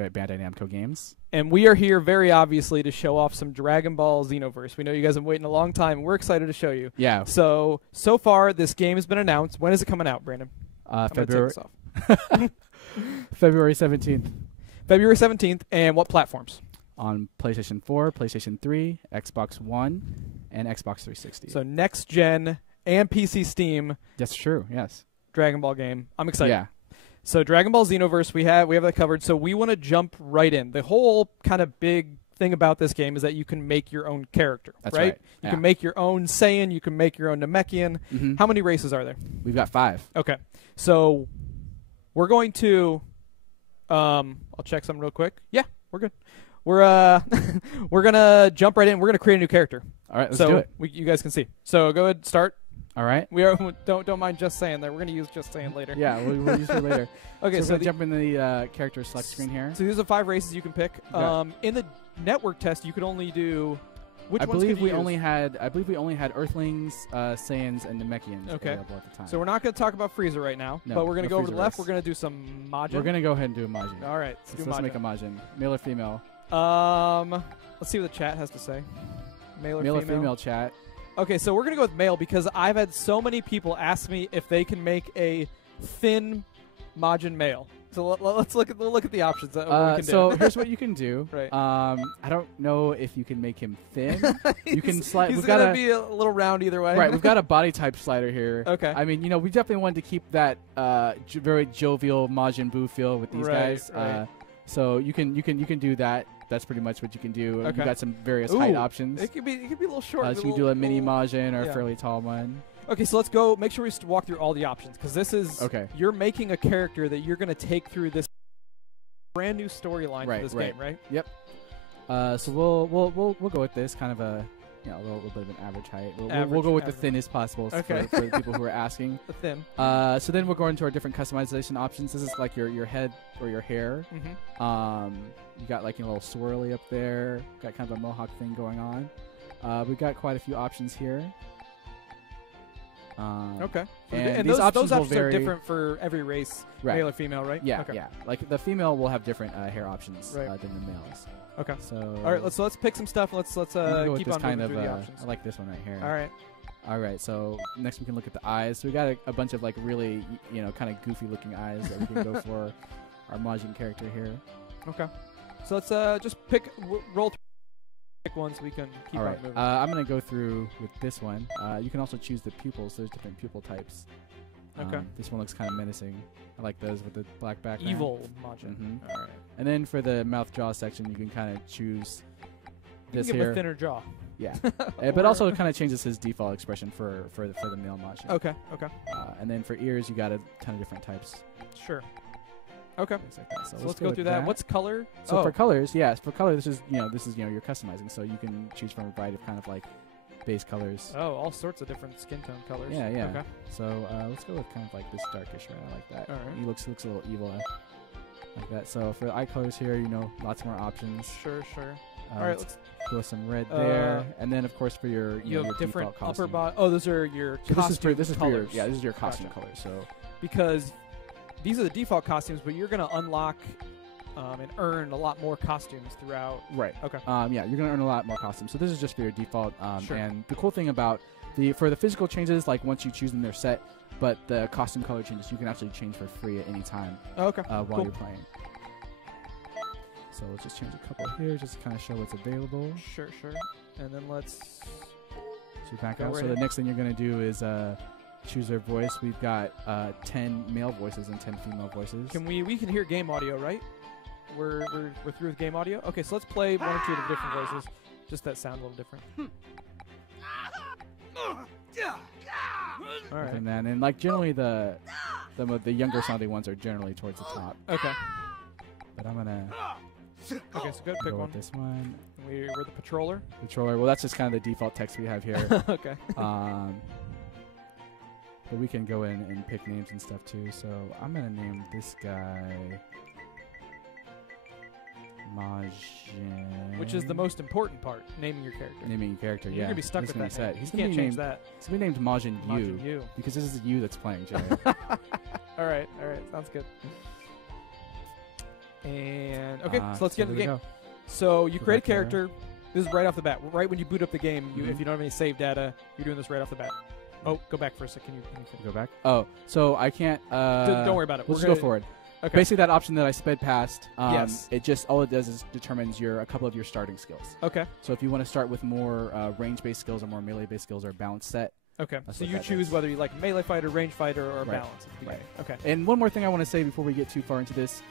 at Bandai Namco Games. And we are here very obviously to show off some Dragon Ball Xenoverse. We know you guys have been waiting a long time. We're excited to show you. Yeah. So far, this game has been announced. When is it coming out, Brandon? February 17th. February 17th. And what platforms? On PlayStation 4, PlayStation 3, Xbox One, and Xbox 360. So next gen and PC Steam. That's true, yes. Dragon Ball game. I'm excited. Yeah. So Dragon Ball Xenoverse, we have that covered. So we want to jump right in. The whole kind of big thing about this game is that you can make your own character. That's right. You can make your own Saiyan. You can make your own Namekian. Mm-hmm. How many races are there? We've got 5. Okay. So we're going to. I'll check something real quick. Yeah, we're good. We're gonna jump right in. We're gonna create a new character. All right, let's do it. You guys can see. So go ahead, start. All right. We are don't mind just saying that. We're gonna use just saying later. Yeah, we'll use it later. Okay, so jump in the character select screen here. So these are 5 races you can pick. In the network test, you could only do. I believe we only had Earthlings, Saiyans, and Namekians available at the time. So we're not going to talk about Frieza right now, but we're going to go over to the left. We're going to do some Majin. We're going to go ahead and do a Majin. All right, let's make a Majin. Male or female? Let's see what the chat has to say. Male or female chat. Okay, so we're going to go with male because I've had so many people ask me if they can make a thin Majin male. So let's look at the options. Here's what you can do. Right. I don't know if you can make him thin. You can slide. He's going to be a little round either way. Right. We've got a body type slider here. Okay. I mean, we definitely wanted to keep that very jovial Majin Buu feel with these guys. Right. So you can do that. That's pretty much what you can do. Okay. You've got some various height options. It could be a little short. So you can do a mini Majin or a fairly tall one. Okay, so let's go. Make sure we walk through all the options because this is you're making a character that you're going to take through this brand new storyline for this game, right? Yep. So we'll go with this kind of a little bit of an average height. We'll go with the thinnest possible for the people who are asking. The thin. So then we'll go into our different customization options. This is like your head or your hair. Mm-hmm. You got like a little swirly up there. Got kind of a mohawk thing going on. We've got quite a few options here. Okay. And those options are different for every race, male or female, right? Yeah, yeah. Like the female will have different hair options than the males. Okay. So all right, let's pick some stuff. Let's keep on moving through the options. I like this one right here. All right. All right. So next we can look at the eyes. So we got a bunch of like really kind of goofy looking eyes that we can go for our Majin character here. Okay. So let's just roll through. Pick one so we can keep on moving. I'm going to go through with this one. You can also choose the pupils. There's different pupil types. Okay. This one looks kind of menacing. I like those with the black background. Evil Majin. Mm-hmm. All right. And then for the mouth jaw section, you can kind of choose this you can here. Give him a thinner jaw. Yeah. But also it kind of changes his default expression for the male Majin. Okay. Okay. And then for ears, you got a ton of different types. Sure. Okay. Like that. So let's go through that. What's color? So for colors, for color, this is you're customizing, so you can choose from a variety of kind of like base colors. Oh, all sorts of different skin tone colors. Yeah, yeah. Okay. So let's go with kind of like this darkish red. I like that. All right. He looks a little evil like that. So for the eye colors here, lots more options. Sure. All right, let's go with some red there, and then of course for your you have different default costume. upper body. Oh, those are your costume this is colors. this is your costume colors. So because these are the default costumes, but you're going to unlock and earn a lot more costumes throughout. Right. Okay. You're going to earn a lot more costumes. So this is just for your default. Sure. And the cool thing about for the physical changes, like once you choose them, they're set. But the costume color changes, you can actually change for free at any time. Okay. While you're playing. So let's just change a couple here, just to kind of show what's available. Sure. And then let's. So back out. So the next thing you're going to do is. Choose their voice. We've got 10 male voices and 10 female voices. We can hear game audio, right? We're through with game audio. Okay, so let's play one or two of the different voices. Just that sound a little different. All right. And like generally the younger sounding ones are generally towards the top. Okay. But I'm gonna. Okay, so go pick one. This one. We're the patroller. Patroller. Well, that's just kind of the default text we have here. Okay. But we can go in and pick names and stuff too. So I'm going to name this guy Majin. Which is the most important part, naming your character. Naming your character, You're going to be stuck with that name. You can't change that. He's going to be named Majin U. Because this is you that's playing, Jerry. All right. Sounds good. And okay, so let's get into the game. So you create a character. This is right off the bat. Right when you boot up the game, if you don't have any save data, you're doing this right off the bat. Oh, go back for a second. Can you go back? Oh, so I can't. Don't worry about it. We'll just go forward. Okay. Basically, that option that I sped past, yes. It just all it does is determines a couple of your starting skills. Okay. So if you want to start with more range-based skills or more melee-based skills or a balanced set. Okay. So you choose whether you like melee fighter, range fighter, or balance. Right. Okay. And one more thing I want to say before we get too far into this.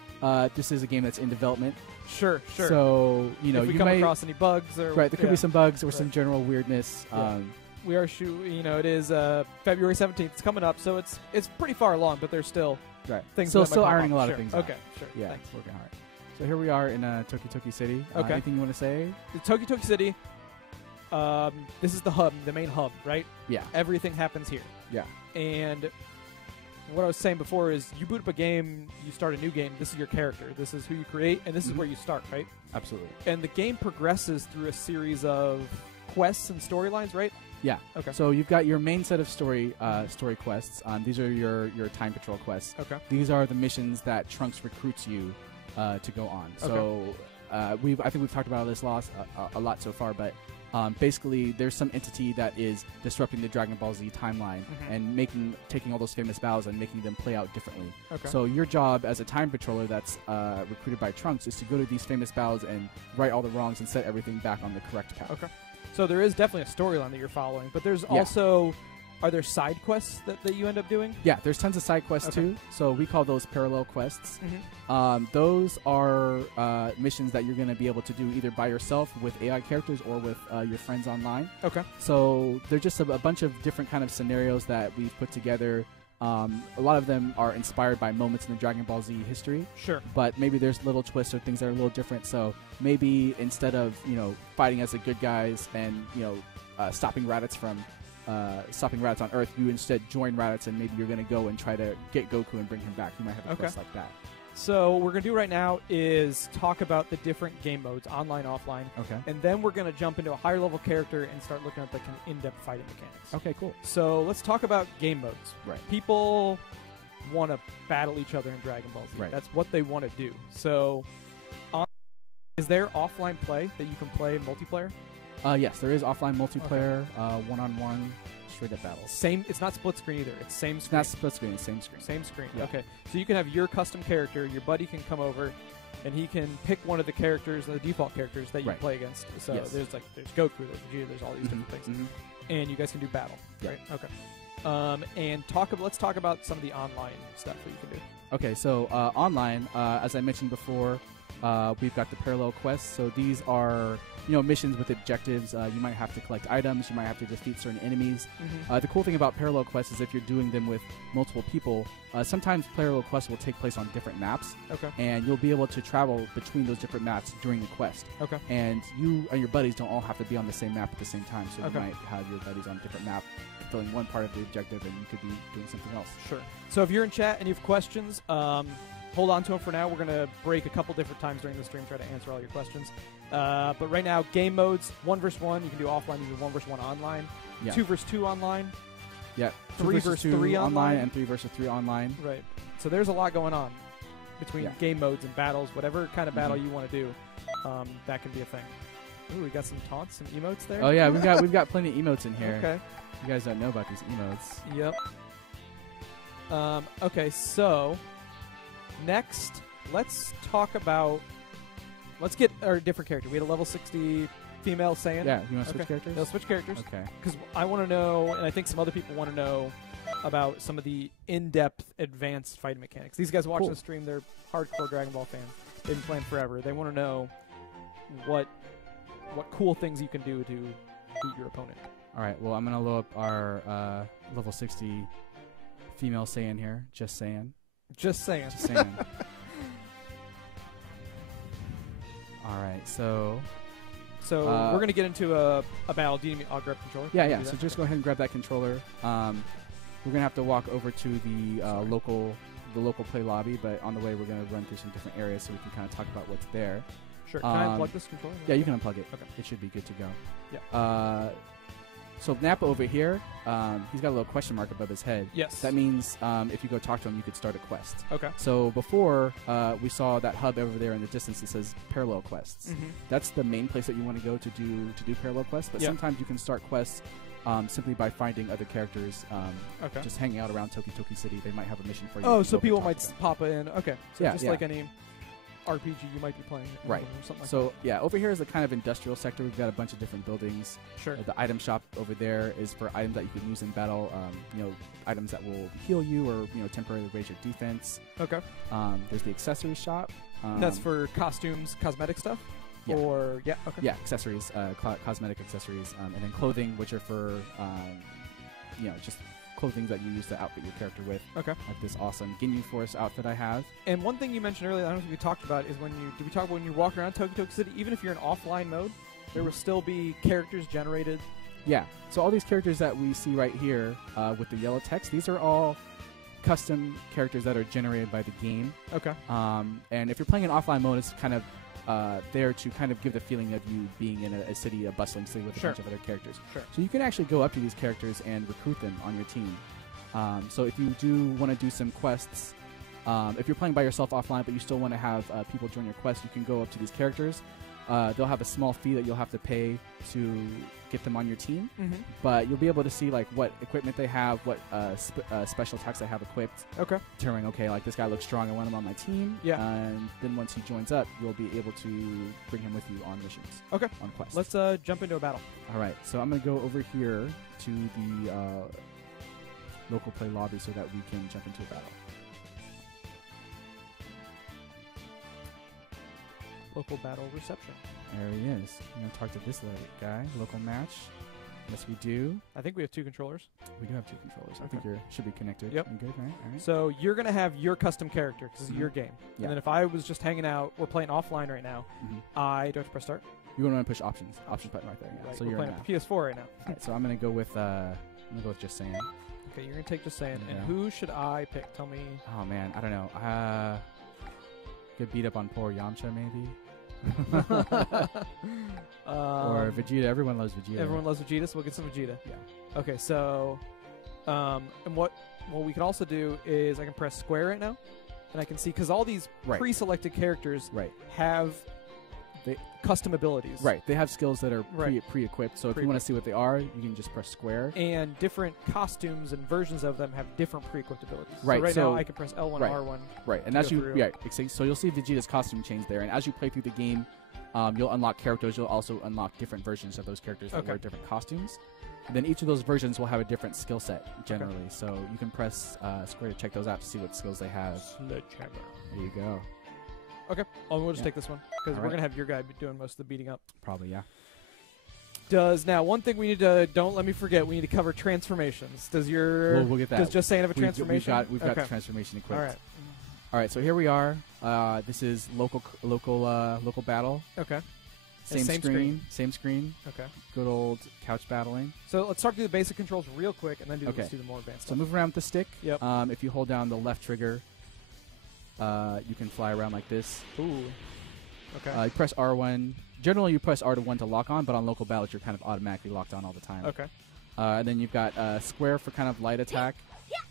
This is a game that's in development. Sure. So if we come across any bugs or there could be some bugs or some general weirdness. Yeah. We are it is February 17th. It's coming up, so it's pretty far along, but there's still things. Still ironing a lot of things. Okay, out. Sure. Yeah, thanks. Working hard. So here we are in Toki City. Okay. Anything you want to say? The Toki City. This is the hub, the main hub, right? Yeah. Everything happens here. Yeah. And what I was saying before is you boot up a game, you start a new game, this is your character, this is who you create, and this is where you start, right? Absolutely. And the game progresses through a series of quests and storylines, right? Yeah. Okay. So you've got your main set of story quests. These are your time patrol quests. Okay. These are the missions that Trunks recruits you to go on. Okay. So I think we've talked about this a lot so far, but basically there's some entity that is disrupting the Dragon Ball Z timeline and taking all those famous battles and making them play out differently. Okay. So your job as a time patroller that's recruited by Trunks is to go to these famous battles and right all the wrongs and set everything back on the correct path. Okay. So there is definitely a storyline that you're following, but there's also, are there side quests that you end up doing? Yeah, there's tons of side quests too. So we call those parallel quests. Those are missions that you're going to be able to do either by yourself with AI characters or with your friends online. Okay. So they're just a bunch of different kind of scenarios that we've put together. A lot of them are inspired by moments in the Dragon Ball Z history. Sure. But maybe there's little twists or things that are a little different. So maybe instead of fighting as the good guys and stopping Raditz on Earth, you instead join Raditz and maybe you're going to go and try to get Goku and bring him back. You might have a quest like that. So what we're going to do right now is talk about the different game modes, online, offline. Okay. And then we're going to jump into a higher level character and start looking at the in-depth fighting mechanics. Okay, cool. So let's talk about game modes. Right. People want to battle each other in Dragon Ball Z. Right. That's what they want to do. So is there offline play that you can play multiplayer? Yes, there is offline multiplayer, one-on-one, straight-up battles. Same. It's not split screen either. It's same screen. It's not split screen. It's same screen. Same screen. Yeah. Okay. So you can have your custom character. Your buddy can come over, and he can pick one of the characters, the default characters that you play against. So there's Goku, there's Vegeta, there's all these different things, and you guys can do battle. Right. Okay. And let's talk about some of the online stuff that you can do. Okay. So online, as I mentioned before, we've got the parallel quests. So these are missions with objectives. You might have to collect items. You might have to defeat certain enemies. The cool thing about parallel quests is if you're doing them with multiple people, sometimes parallel quests will take place on different maps. Okay. And you'll be able to travel between those different maps during the quest. Okay. And you and your buddies don't all have to be on the same map at the same time. So you might have your buddies on a different map fulfilling one part of the objective, and you could be doing something else. Sure. So if you're in chat and you have questions, hold on to them for now. We're going to break a couple different times during the stream, try to answer all your questions. But right now, game modes, 1 versus 1. You can do offline. You can do 1 versus 1 online. Yeah. 2 versus 2 online. Yeah. 3 versus 3 online. And 3 versus 3 online. Right. So there's a lot going on between game modes and battles. Whatever kind of battle you want to do, that can be a thing. Ooh, we got some taunts, some emotes there. Oh yeah, we've got plenty of emotes in here. Okay. You guys don't know about these emotes. Yep. Okay, so next, let's get our different character. We had a level 60 female Saiyan. Yeah, you want to switch characters? They'll switch characters. Okay. Because I want to know, and I think some other people want to know about some of the in-depth, advanced fighting mechanics. These guys watching the stream, they're hardcore Dragon Ball fans. They've been playing forever. They want to know what cool things you can do to beat your opponent. All right. Well, I'm gonna load up our level 60 female Saiyan here. Just saying. Just saying. Just saying. All right. So we're gonna get into a battle. Do you need me to grab controller? Yeah. So just go ahead and grab that controller. We're gonna have to walk over to the local play lobby, but on the way we're gonna run through some different areas so we can kind of talk about what's there. Sure. Can I unplug this controller? Yeah, you can unplug it. Okay. It should be good to go. Yeah. So Nappa over here, he's got a little question mark above his head. Yes. That means if you go talk to him, you could start a quest. Okay. So before, we saw that hub over there in the distance that says parallel quests. Mm-hmm. That's the main place that you want to go to do parallel quests. But sometimes you can start quests simply by finding other characters. Just hanging out around Toki Toki City. They might have a mission for you. Oh, so people might pop in. Okay. So yeah, just like any RPG you might be playing. Right. Or something like so, yeah, over here is a kind of industrial sector. We've got a bunch of different buildings. Sure. The item shop over there is for items that you can use in battle. Items that will heal you or, temporarily raise your defense. Okay. There's the accessories shop. That's for costumes, cosmetic stuff? Yeah. Or, okay. Yeah, accessories, cosmetic accessories. And then clothing, which are for, just clothing that you use to outfit your character with. Okay. Like this awesome Ginyu Force outfit I have. And one thing you mentioned earlier, I don't know if we talked about, is did we talk about when you walk around Toki Toki City, even if you're in offline mode, there will still be characters generated? Yeah. So all these characters that we see right here with the yellow text, these are all custom characters that are generated by the game. Okay. And if you're playing in offline mode, it's kind of there to kind of give the feeling of you being in a city, a bustling city with a bunch of other characters. Sure. So you can actually go up to these characters and recruit them on your team. So if you do want to do some quests, if you're playing by yourself offline but you still want to have people join your quest, you can go up to these characters. They'll have a small fee that you'll have to pay to get them on your team, but you'll be able to see like what equipment they have, what special attacks they have equipped. Okay. Determine, okay, like this guy looks strong, I want him on my team. Yeah. And then once he joins up, you'll be able to bring him with you on missions. Okay. On quests. Let's jump into a battle. All right. So I'm going to go over here to the local play lobby so that we can jump into a battle. Local battle reception. There he is. I'm going to talk to this guy. Local match. Yes, we do. I think we have 2 controllers. We do have 2 controllers. I think you should be connected. Yep. You're good, right? All right. So you're going to have your custom character because it's your game. Yeah. And then if I was just hanging out, we're playing offline right now, I don't have to press start. You want to push options. Options button right there. Yeah. Right. So we're you're playing PS4 right now. All right, so I'm going to go with just Saiyan. Okay, you're going to take just Saiyan. Yeah. And who should I pick? Tell me. Oh, man. I don't know. Get beat up on poor Yamcha, maybe. Or Vegeta. Everyone loves Vegeta. Everyone loves Vegeta, so we'll get some Vegeta. Yeah. Okay, so and what we can also do is I can press square right now, and I can see, because all these pre-selected characters have custom abilities. Right. They have skills that are pre-equipped. So if you want to see what they are, you can just press square. And different costumes and versions of them have different pre-equipped abilities. Right. So now I can press L1 R1. Right. And as so you'll see Vegeta's costume change there. And as you play through the game, you'll unlock characters. You'll also unlock different versions of those characters that wear different costumes. And then each of those versions will have a different skill set generally. Okay. So you can press square to check those out to see what skills they have. Sledgehammer. There you go. Okay. We'll just take this one because we're going to have your guy doing most of the beating up. Probably, yeah. Now, one thing we need to, don't let me forget, we need to cover transformations. We'll get that. Does just Saiyan have a transformation? We've got the transformation equipped. All right. All right, so here we are. This is local battle. Okay. Same screen. Same screen. Okay. Good old couch battling. So let's talk through the basic controls real quick, and then let's do the more advanced stuff. So move around with the stick. Yep. If you hold down the left trigger, you can fly around like this. Ooh. Okay. You press R1. Generally, you press R1 to lock on, but on local battles, you're kind of automatically locked on all the time. Okay. And then you've got square for kind of light attack,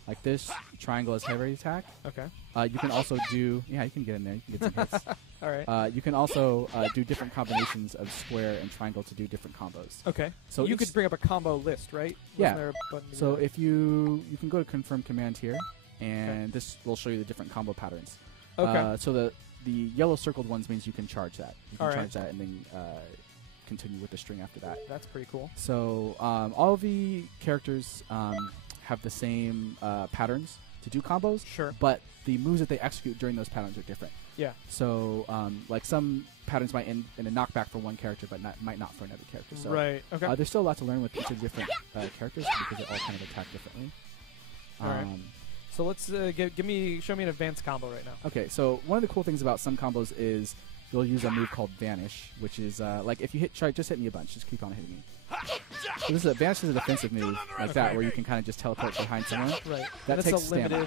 like this. Triangle is heavy attack. Okay. You can also do... Yeah, you can get in there. You can get some hits. All right. You can also do different combinations of square and triangle to do different combos. Okay. So you could bring up a combo list, right? Yeah. So if you can go to confirm command here, and this will show you the different combo patterns. Okay. So the yellow circled ones means you can charge that. You can charge that and then continue with the string after that. That's pretty cool. So all of the characters have the same patterns to do combos. Sure. But the moves that they execute during those patterns are different. Yeah. So like some patterns might end in a knockback for one character, but might not for another character. So right. Okay. there's still a lot to learn with each of the different characters because they all kind of attack differently. All right. So let's show me an advanced combo right now. Okay, so one of the cool things about some combos is you'll use a move called Vanish, which is like if you just hit me a bunch, just keep on hitting me. So Vanish is a defensive move like that, where you can kind of just teleport behind someone. Right. That takes stamina.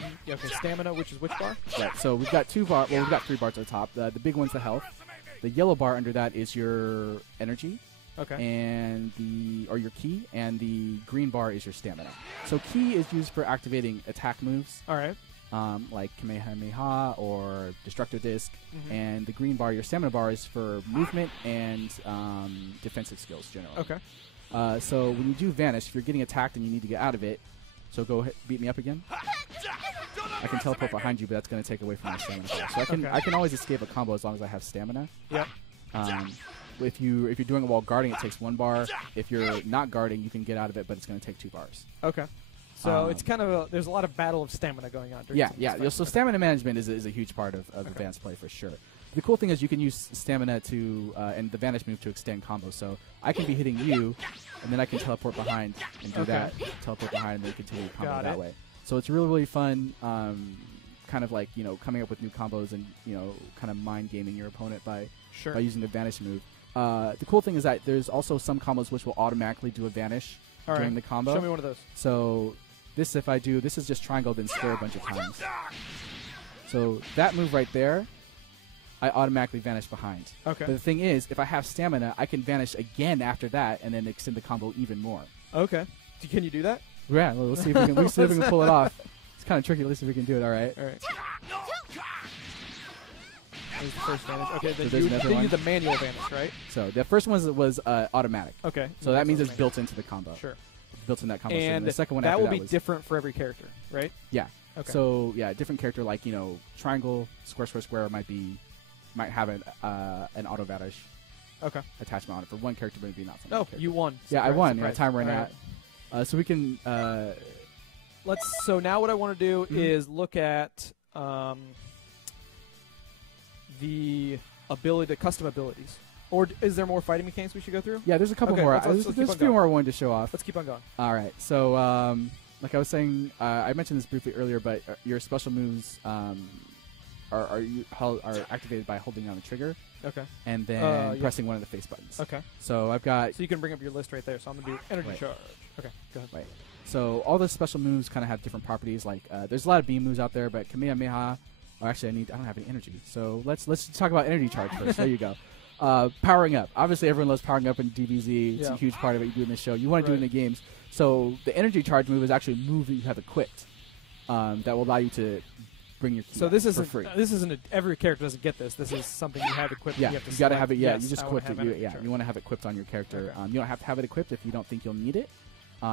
Stamina, which is which bar? Right. So we've got 2 bars. Well, we've got 3 bars at the top. The big one's the health. The yellow bar under that is your energy. and your ki, and the green bar is your stamina. So ki is used for activating attack moves. All right. Like Kamehameha or Destructo Disc, and the green bar, your stamina bar, is for movement and defensive skills generally. Okay. So when you do vanish, if you're getting attacked and you need to get out of it, so go ahead, beat me up again. I can teleport behind you, but that's going to take away from my stamina bar. So I can always escape a combo as long as I have stamina. Yep. If you're doing it while guarding, it takes 1 bar. If you're not guarding, you can get out of it, but it's going to take 2 bars. Okay. So it's kind of there's a lot of battle of stamina going on. Yeah. So stamina management is a huge part of advanced play for sure. The cool thing is you can use stamina to and the vanish move to extend combos. So I can be hitting you, and then I can teleport behind and do that. Teleport behind and then continue to combo that way. So it's really, really fun. Kind of like coming up with new combos and kind of mind gaming your opponent by using the vanish move. The cool thing is that there's also some combos which will automatically do a vanish during the combo. Show me one of those. So this, if I do, this is just triangle then square a bunch of times. So that move right there, I automatically vanish behind. Okay. But the thing is, if I have stamina, I can vanish again after that and then extend the combo even more. Okay. Can you do that? Yeah, let's see if we can pull it off. It's kind of tricky. Let's see if we can do it. All right. There's the first vanish. Okay, then you did the manual vanish, right? So the first one was automatic. Okay. So that means it's built into the combo. Sure. Built in that combo. And the second one that after will be different for every character, right? Yeah. Okay. So yeah, different character like triangle, square, might have an auto vanish. Okay. Attachment on it for one character, maybe not. For oh, you won. Yeah, I won. Yeah, time ran out. So we can. So now what I want to do is look at the custom abilities. Or is there more fighting mechanics we should go through? Yeah, there's a couple more. There's a few more I wanted to show off. Let's keep on going. All right. So, like I was saying, I mentioned this briefly earlier, but your special moves are activated by holding down the trigger. Okay. And then pressing one of the face buttons. Okay. So I've got. So you can bring up your list right there. So I'm gonna do energy charge. Okay. Go ahead. Right. So all the special moves kind of have different properties. Like there's a lot of beam moves out there, but Kamehameha. Oh, actually, I don't have any energy. So let's talk about energy charge first. There you go. Powering up. Obviously, everyone loves powering up in DBZ. It's a huge part of what you do in the show. You want to do it in the games. So the energy charge move is actually a move that you have equipped that will allow you to bring your key for free. This isn't every character doesn't get this. This is something you have equipped. Yeah, you got to have it. Yeah, you just equip it. You want to have it equipped on your character. Okay. You don't have to have it equipped if you don't think you'll need it.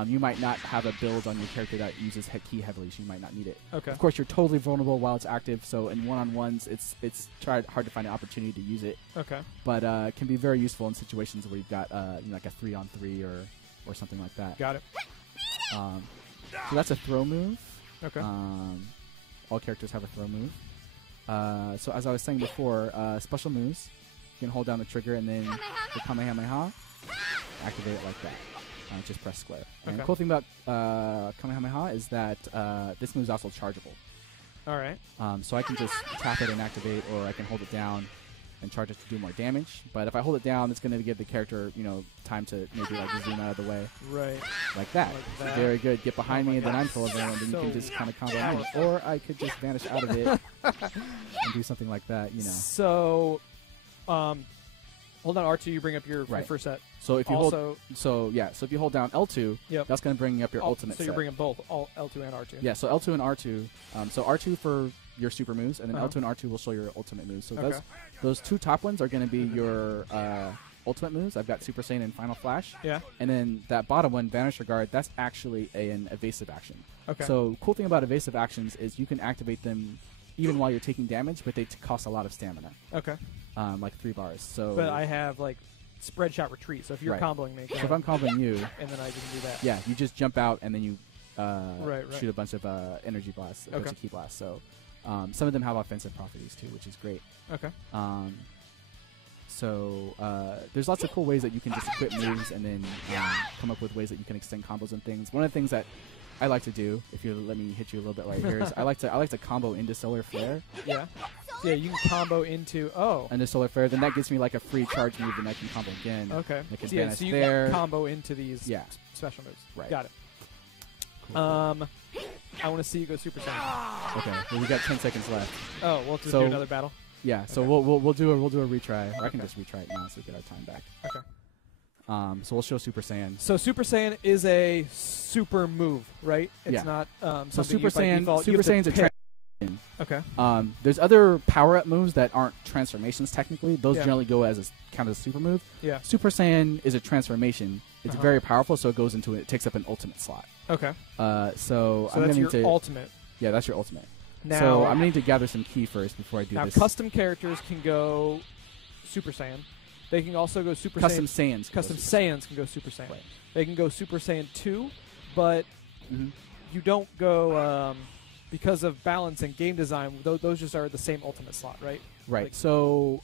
You might not have a build on your character that uses key heavily, so you might not need it. Okay. Of course, you're totally vulnerable while it's active, so in one-on-ones, it's hard to find an opportunity to use it. Okay. But it can be very useful in situations where you've got like a 3-on-3 or something like that. Got it. So that's a throw move. Okay. All characters have a throw move. So as I was saying before, special moves, you can hold down the trigger and then the Kamehameha, activate it like that. Just press square. And the cool thing about Kamehameha is that this move is also chargeable. All right. So I can just tap it and activate, or I can hold it down and charge it to do more damage. But if I hold it down, it's going to give the character, time to maybe like zoom out of the way. Right. Like that. Very good. Get behind me, and then I'm full of them, and then you can just kind of combo me. Or I could just vanish out of it and do something like that. So, hold on R2. You bring up your first set. So if you if you hold down L2, that's going to bring up your ultimate set. So you're bringing both L2 and R2. Yeah, so L2 and R2. So R2 for your super moves, and then L2 and R2 will show your ultimate moves. So those two top ones are going to be your ultimate moves. I've got Super Saiyan and Final Flash. Yeah. And then that bottom one, Vanisher Guard, that's actually an evasive action. Okay. So cool thing about evasive actions is you can activate them even while you're taking damage, but they cost a lot of stamina. Okay. Like 3 bars. So. But I have like spread shot retreat. So if you're comboing me, so if I'm comboing you, and then I can do that. Yeah, you just jump out and then you shoot a bunch of energy blasts, a bunch of key blasts. So some of them have offensive properties too, which is great. Okay. So there's lots of cool ways that you can just equip moves and then come up with ways that you can extend combos and things. One of the things that I like to do, if you let me hit you a little bit right here, is I like to combo into Solar Flare. Yeah. Yeah, you can combo into into Solar Flare. Then that gives me like a free charge move, and I can combo again. Okay. I can so you can combo into these special moves. Right. Got it. Cool. I want to see you go Super Saiyan. Okay. Well, we got 10 seconds left. Oh, we'll just do another battle. Yeah. So we'll do a retry. Or I can just retry it now so we get our time back. Okay. So we'll show Super Saiyan. So Super Saiyan is a super move, right? It's not. So Super Saiyan's a transformation. Okay. There's other power-up moves that aren't transformations technically. Those generally go as count as a super move. Yeah. Super Saiyan is a transformation. It's very powerful, so it goes into it takes up an ultimate slot. Okay. So I'm that's going your ultimate. Yeah, that's your ultimate. Now, so I'm going to need to gather some ki first before I do this. Now, custom characters can go Super Saiyan. They can also go Super Saiyan. Saiyans. Custom Saiyans can go Super Saiyan. Right. They can go Super Saiyan 2, but you don't go because of balance and game design. Those just are the same ultimate slot, right? Right. Like, so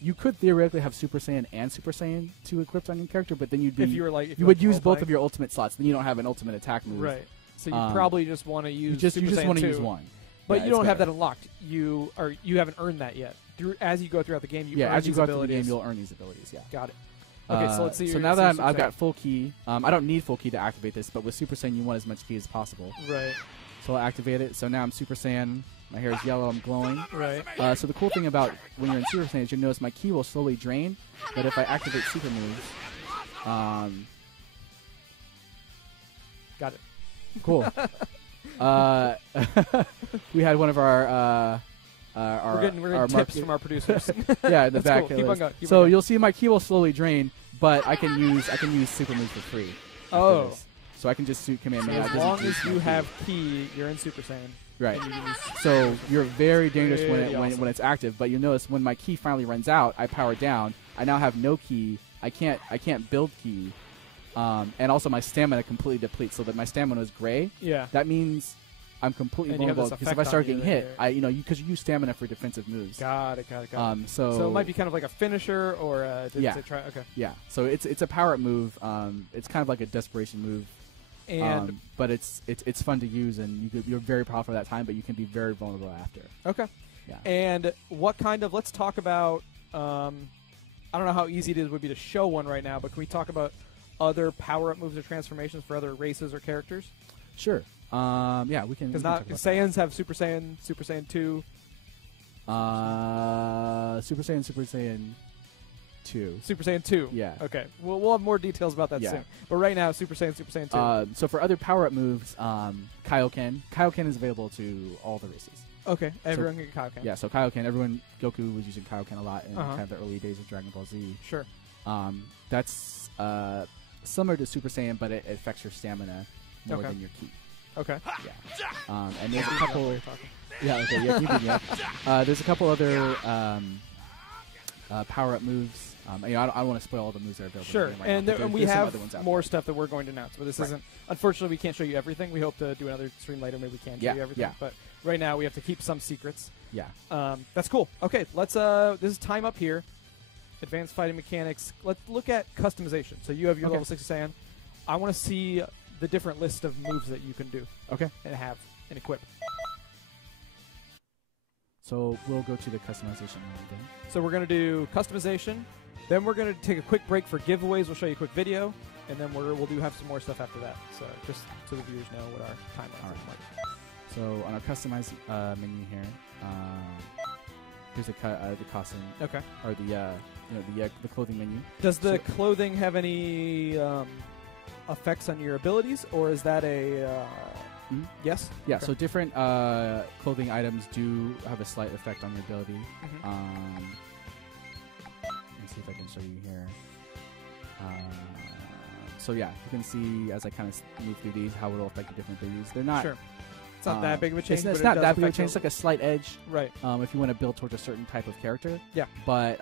you could theoretically have Super Saiyan and Super Saiyan 2 equipped on your character, but then you'd be you would use both of your ultimate slots. Then you don't have an ultimate attack move. Right. So you probably just want to use you just want to use one. But you don't have that unlocked. You haven't earned that yet. As you go throughout the game, as you go through the game, you'll earn these abilities. Yeah, got it. Okay, so let's see. So now that I've got full ki, I don't need full ki to activate this, but with Super Saiyan, you want as much ki as possible. Right. So I'll activate it. So now I'm Super Saiyan. My hair is yellow. I'm glowing. Right. So the cool thing about when you're in Super Saiyan is you'll notice my ki will slowly drain, but if I activate super moves, got it. Cool. We had one of our we're getting tips from our producers. Yeah, in the back. Cool. Keep on going. So you'll see my ki will slowly drain, but I can use super moves for free. Oh. So I can just suit command me. As long as you have ki, you're in Super Saiyan. Right. So you're very dangerous when it's active, but you'll notice when my ki finally runs out, I power down. I now have no ki. I can't build ki. And also my stamina completely depletes, so that my stamina is gray. Yeah. That means I'm completely vulnerable because if I start getting hit, because you use stamina for defensive moves. Got it. So it might be kind of like a finisher or yeah. Okay. Yeah. So it's a power up move. It's kind of like a desperation move. And but it's fun to use, and you're very powerful at that time, but you can be very vulnerable after. Okay. Yeah. And what kind of? Let's talk about. I don't know how easy it would be to show one right now, but can we talk about other power-up moves or transformations for other races or characters? Sure. Yeah, we can. Because Saiyans have Super Saiyan, Super Saiyan 2. Super Saiyan 2. Super Saiyan 2. Yeah. Okay. We'll have more details about that soon. But right now, Super Saiyan 2. So for other power-up moves, Kaioken. Kaioken is available to all the races. Okay. Everyone can get Kaioken. Yeah, so Kaioken. Goku was using Kaioken a lot in kind of the early days of Dragon Ball Z. Sure. That's similar to Super Saiyan, but it affects your stamina more than your ki. Okay. Yeah. And there's a couple. Yeah. Okay. Yeah. There's a couple other power-up moves. I don't want to spoil all the moves that are available. Sure. Right and now, we have more stuff that we're going to announce, but this isn't. Unfortunately, we can't show you everything. We hope to do another stream later. Maybe we can show you everything. Yeah. But right now, we have to keep some secrets. Yeah. That's cool. Okay. Let's. This is time up here. Advanced fighting mechanics. Let's look at customization. So you have your level 60 Saiyan. I want to see the different list of moves that you can do. Okay. And have and equip. So we'll go to the customization then. So we're going to do customization. Then we're going to take a quick break for giveaways. We'll show you a quick video. And then we'll have some more stuff after that. So just so the viewers know what our timeline is like. So on our customized menu here, here's the costume. Okay. Or the clothing menu. Does the clothing have any effects on your abilities, or is that a yes? Yeah. Okay. So different clothing items do have a slight effect on your ability. Let me see if I can show you here. So yeah, you can see as I kind of move through these how it will affect the different abilities. They're not. Sure. It's not that big of a change. It's not that big of a change. It's like a slight edge. Right. If you want to build towards a certain type of character. Yeah. But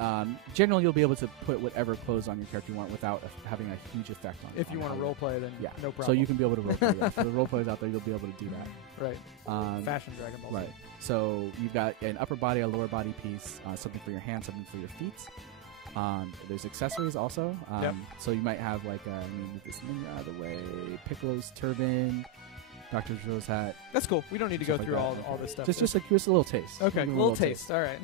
generally, you'll be able to put whatever clothes on your character you want without having a huge effect on it. If you want to roleplay, then no problem. So you can be able to roleplay. Yeah. For the roleplayers out there, you'll be able to do that. Right. Fashion Dragon Ball Z. Right. So you've got an upper body, a lower body piece, something for your hands, something for your feet. There's accessories also. So you might have like, move this menu out of the way, Piccolo's turban, Dr. Joe's hat. That's cool. We don't need to go through all this stuff. Just a little taste. Okay, a little taste. All right.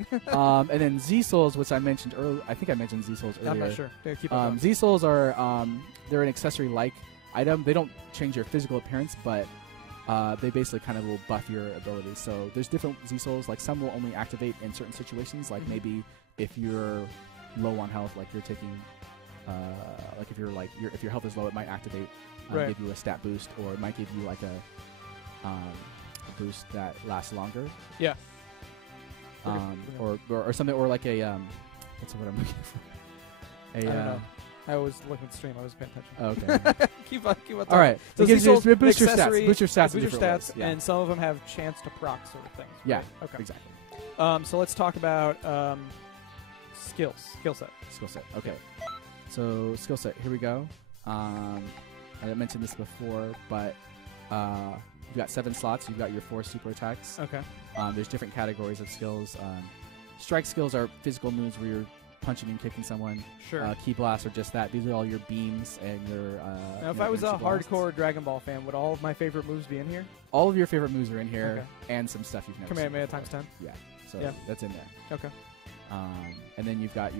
And then Z-Souls, which I mentioned earlier. I think I mentioned Z-Souls earlier. I'm not sure. Keep on Z-Souls are they're an accessory-like item. They don't change your physical appearance, but they basically kind of will buff your abilities. So there's different Z-Souls. Like some will only activate in certain situations. Like maybe if you're low on health, like you're taking like if your health is low, it might activate, give you a stat boost, or it might give you like a boost that lasts longer. Yeah. Or something, or like a what's the word I'm looking for? I don't know. I was looking at the stream. I wasn't paying attention. Oh, okay. keep on. All right. So it gives you boost your stats. Boost your stats, yeah. and some of them have chance to proc sort of things. Yeah. Right? Okay. Exactly. So let's talk about skill set. Okay. So skill set. Here we go. I mentioned this before, but you've got 7 slots. You've got your 4 super attacks. Okay. There's different categories of skills. Strike skills are physical moves where you're punching and kicking someone. Sure. Key blasts are just that. These are all your beams and your. Now, if I was a hardcore Dragon Ball fan, would all of my favorite moves be in here? All of your favorite moves are in here, and some stuff you've never seen. Kamehameha times 10. Yeah. So that's in there. Okay. And then you've got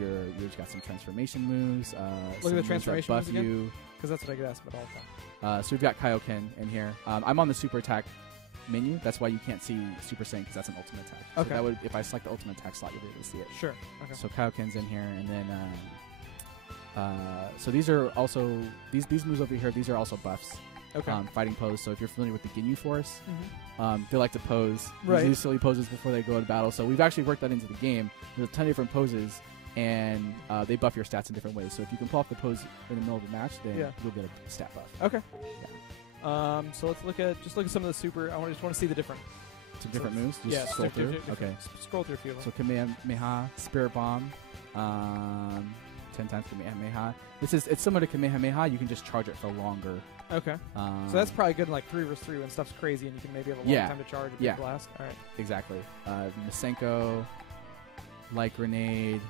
some transformation moves. Look at the transformation moves buff again, because that's what I get asked about all the time. So we've got Kaioken in here. I'm on the super attack menu. That's why you can't see Super Saiyan, because that's an ultimate attack. Okay. So that would, if I select the ultimate attack slot, you'll be able to see it. Sure. Okay. So Kaioken's in here, and then so these are also these moves over here. These are also buffs. Okay. Fighting pose. So if you're familiar with the Ginyu Force, they like to pose these silly poses before they go to battle. So we've actually worked that into the game. There's a ton of different poses, and they buff your stats in different ways. So if you can pull off the pose in the middle of the match, then you'll get a stat buff. Okay. Yeah. So let's look at some of the super. I just want to see the different. Some different moves. Just scroll through. Okay. Scroll through a few of them. So Kamehameha, Spirit Bomb, 10 times Kamehameha. It's similar to Kamehameha. You can just charge it for longer. Okay. So that's probably good in like 3 vs 3 when stuff's crazy and you can maybe have a long time to charge a big blast. All right. Exactly. Masenko, Light Grenade,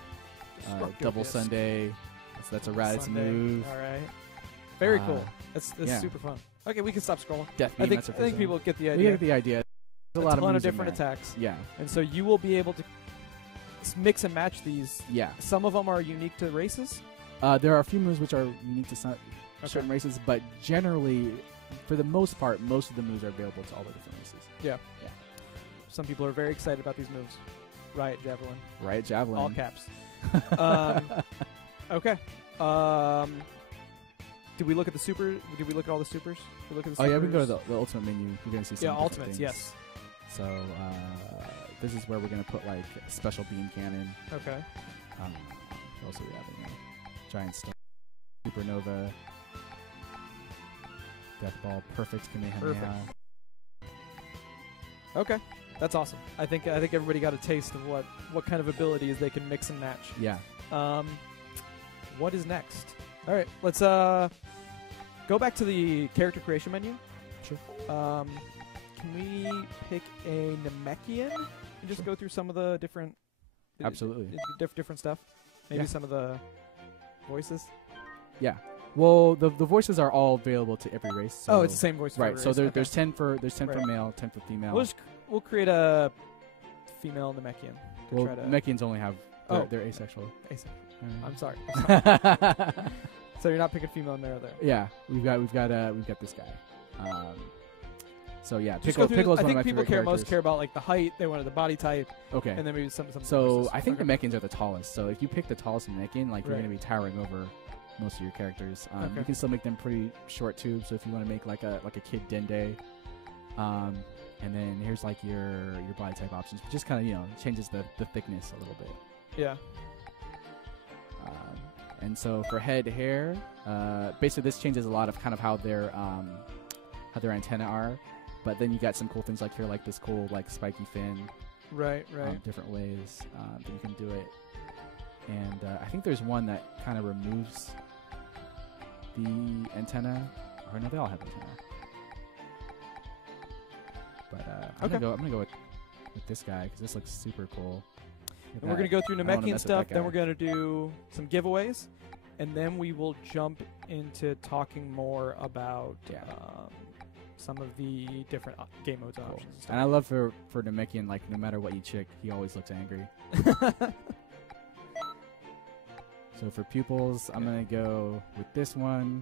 Double Sunday. That's a Raditz move. All right. Very cool. That's super fun. Okay, we can stop scrolling. Death Beam, I think people get the idea. We get the idea. There's a lot of different attacks. Yeah. And so you will be able to mix and match these. Yeah. Some of them are unique to races. There are a few moves which are unique to certain races, but generally, for the most part, most of the moves are available to all the different races. Yeah. Yeah. Some people are very excited about these moves. Riot Javelin. Riot Javelin. All caps. Okay. Did we look at the super? Did we look at all the supers? Did we look at the supers? Yeah, we can go to the ultimate menu. You're going to see some ultimates, things. yes. So this is where we're going to put like a special beam cannon. Okay. What else do we have in there? Giant Stone, Supernova, Death Ball, Perfect Kamehameha. Perfect. Okay, that's awesome. I think everybody got a taste of what kind of abilities they can mix and match. Yeah. What is next? All right, let's go back to the character creation menu. Sure. Can we pick a Namekian and just go through some of the different? Absolutely. Different stuff.Maybe some of the voices. Yeah. Well, the voices are all available to every race. So it's the same voice. Right. For so there's 10 for male, 10 for female. We'll create a female Namekian. Well, Namekians only have they're asexual. Asexual. I'm sorry. So you're not picking female and male there. Yeah, we've got this guy. So yeah, Piccolo's one of my favorite characters. I think people most care about like the height. They wanted the body type. Okay. And then maybe some. So I think the Namekians are the tallest. So if you pick the tallest Namekian, like you're going to be towering over most of your characters. You can still make them pretty short too. So if you want to make like a kid Dende, and then here's like your body type options, which just kind of changes the thickness a little bit. Yeah. And so for head hair, basically this changes a lot of kind of how their antennae are. But then you got some cool things like here, like this cool like spiky fin. Right. Different ways that you can do it. And I think there's one that kind of removes the antenna. Or no, they all have antenna. But I'm gonna go with this guy because this looks super cool. And we're going to go through Namekian stuff, then we're going to do some giveaways, and then we will jump into talking more about some of the different game modes and options. And I love for Namekian, like, no matter what you chick, he always looks angry. So for pupils, I'm going to go with this one.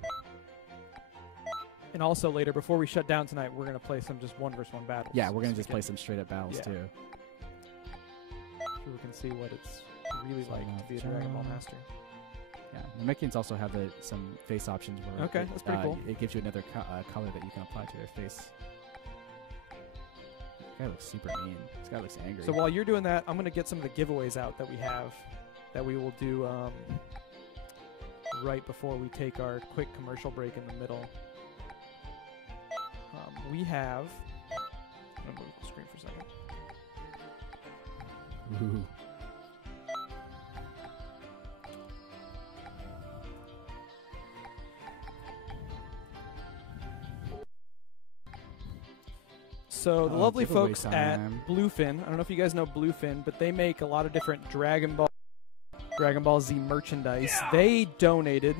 And also later, before we shut down tonight, we're going to play some just 1v1 battles. Yeah, we're going to just play some straight-up battles, too. We can see what it's really like to be a Dragon Ball master. Yeah, The Mechians also have some face options where that's pretty cool. It gives you another color that you can apply to their face. This guy looks super mean. This guy looks angry. So while you're doing that, I'm going to get some of the giveaways out that we have that we will do right before we take our quick commercial break in the middle. We have... I'm going to move the screen for a second. Ooh. So the lovely folks at Bluefin, I don't know if you guys know Bluefin, but they make a lot of different Dragon Ball Z merchandise. Yeah. They donated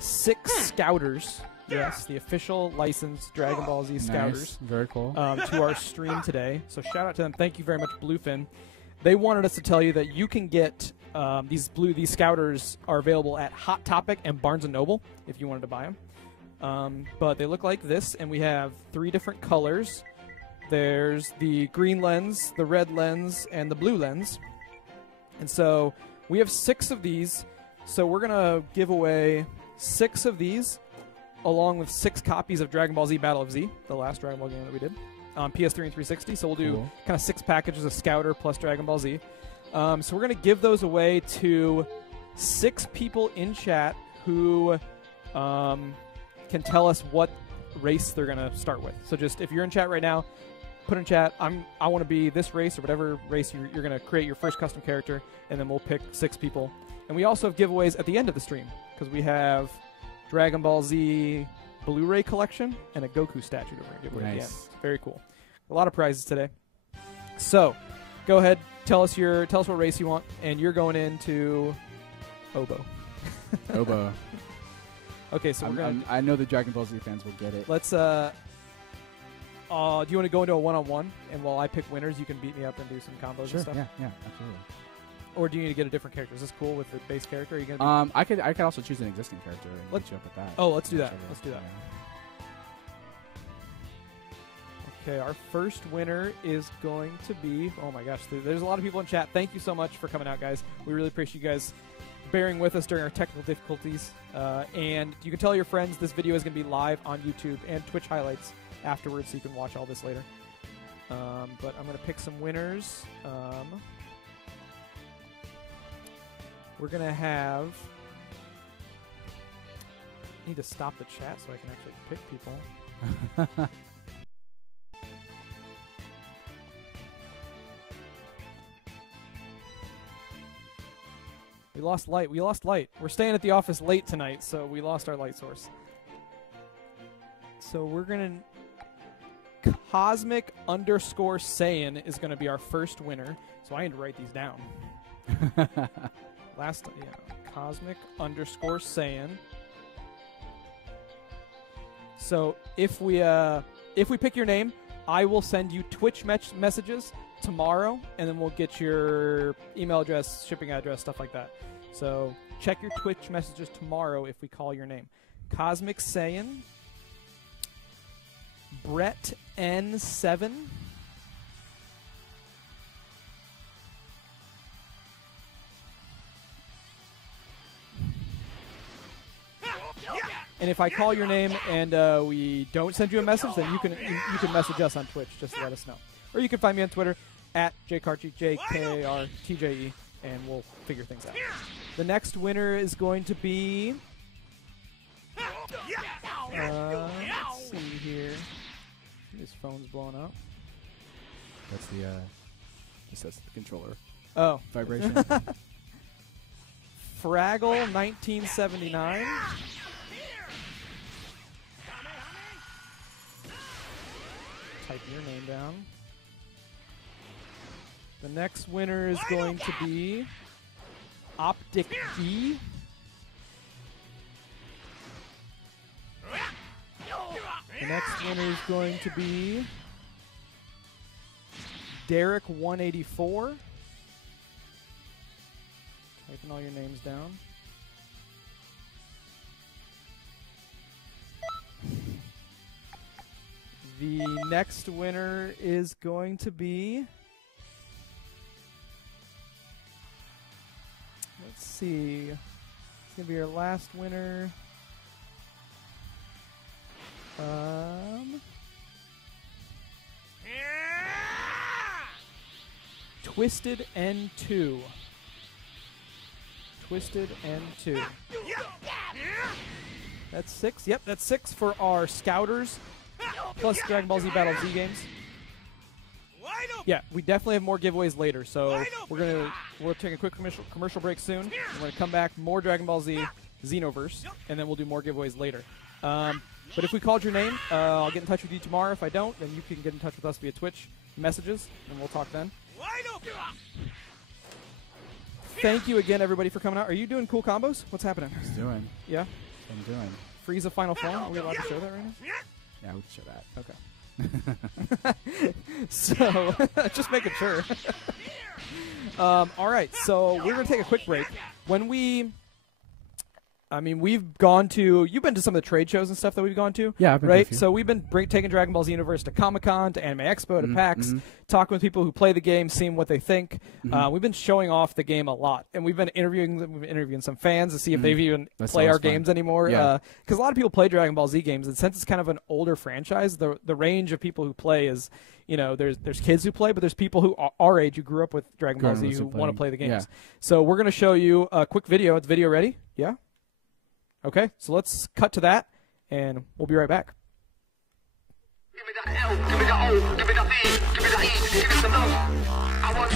6 Scouters, yes, the official licensed Dragon Ball Z Scouters. Nice. Very cool. To our stream today. So shout out to them. Thank you very much, Bluefin. They wanted us to tell you that you can get these Scouters are available at Hot Topic and Barnes & Noble if you wanted to buy them. But they look like this, and we have 3 different colors. There's the green lens, the red lens, and the blue lens. And so we have 6 of these. So we're going to give away 6 of these along with 6 copies of Dragon Ball Z Battle of Z, the last Dragon Ball game that we did, on PS3 and 360. So we'll do kind of 6 packages of Scouter plus Dragon Ball Z. So we're going to give those away to 6 people in chat who can tell us what race they're going to start with. So just if you're in chat right now, put in chat, I want to be this race or whatever race you're going to create your first custom character, and then we'll pick 6 people. And we also have giveaways at the end of the stream because we have Dragon Ball Z Blu-ray collection and a Goku statue that we're going to give away at the end. Very cool. A lot of prizes today. So go ahead, tell us what race you want, and you're going into Oboe. Oboe. Okay, so I know the Dragon Ball Z fans will get it. Let's do you want to go into a one-on-one, and while I pick winners, you can beat me up and do some combos and stuff? Yeah, absolutely. Or do you need to get a different character? Is this cool with the base character? Are you gonna I could also choose an existing character and get you up with that. Oh, let's do that. Let's do that. Yeah. Okay, our first winner is going to be... Oh my gosh, there's a lot of people in chat. Thank you so much for coming out, guys. We really appreciate you guys bearing with us during our technical difficulties. And you can tell your friends this video is going to be live on YouTube and Twitch highlights afterwards, so you can watch all this later. But I'm going to pick some winners. We're going to have... I need to stop the chat so I can actually pick people. We lost light. We lost light. We're staying at the office late tonight, so we lost our light source. So we're going to... Cosmic_Saiyan is going to be our first winner. So I need to write these down. Cosmic_Saiyan. So if we pick your name, I will send you Twitch messages tomorrow, and then we'll get your email address, shipping address, stuff like that. So check your Twitch messages tomorrow if we call your name. Cosmic Saiyan, Brett N7, and if I call your name and we don't send you a message, then you can message us on Twitch just to let us know. Or you can find me on Twitter at jkartje, JKRTJE, and we'll figure things out. The next winner is going to be... let's see here. His phone's blowing up. That's the controller. Oh. Vibration. Fraggle 1979. Type your name down. The next winner is going to be Optic D. The next winner is going to be Derek 184. Typing all your names down. The next winner is going to be... Let's see going to be our last winner. Twisted N2. Twisted N2. That's 6. Yep, that's 6 for our Scouters, plus Dragon Ball Z Battle Z games. Yeah, we definitely have more giveaways later, so we'll take a quick commercial break soon. We're gonna come back, more Dragon Ball Z Xenoverse, and then we'll do more giveaways later. But if we called your name, I'll get in touch with you tomorrow. If I don't, then you can get in touch with us via Twitch messages, and we'll talk then. Thank you again, everybody, for coming out. Are you doing cool combos? What's happening? Just doing. Yeah? I'm doing. Frieza Final Form? Are we allowed to show that right now? Yeah, we can show that. Okay. So, just making sure. All right, so we're going to take a quick break. We've gone to, you've been to some of the trade shows and stuff that we've gone to. Yeah, I've been right? to a few. So we've been taking Dragon Ball Xenoverse to Comic-Con, to Anime Expo, to PAX, talking with people who play the game, seeing what they think. We've been showing off the game a lot, and we've been interviewing some fans to see if they've even play our games anymore. Because a lot of people play Dragon Ball Z games, and since it's kind of an older franchise, the range of people who play is, there's kids who play, but there's people who are our age who grew up with Dragon Ball Z who want to play the games. Yeah. So we're going to show you a quick video. Is the video ready? Yeah? Okay, so let's cut to that, and we'll be right back. Give me the L, give me the O, give me the B, give me the E, give me some love. I want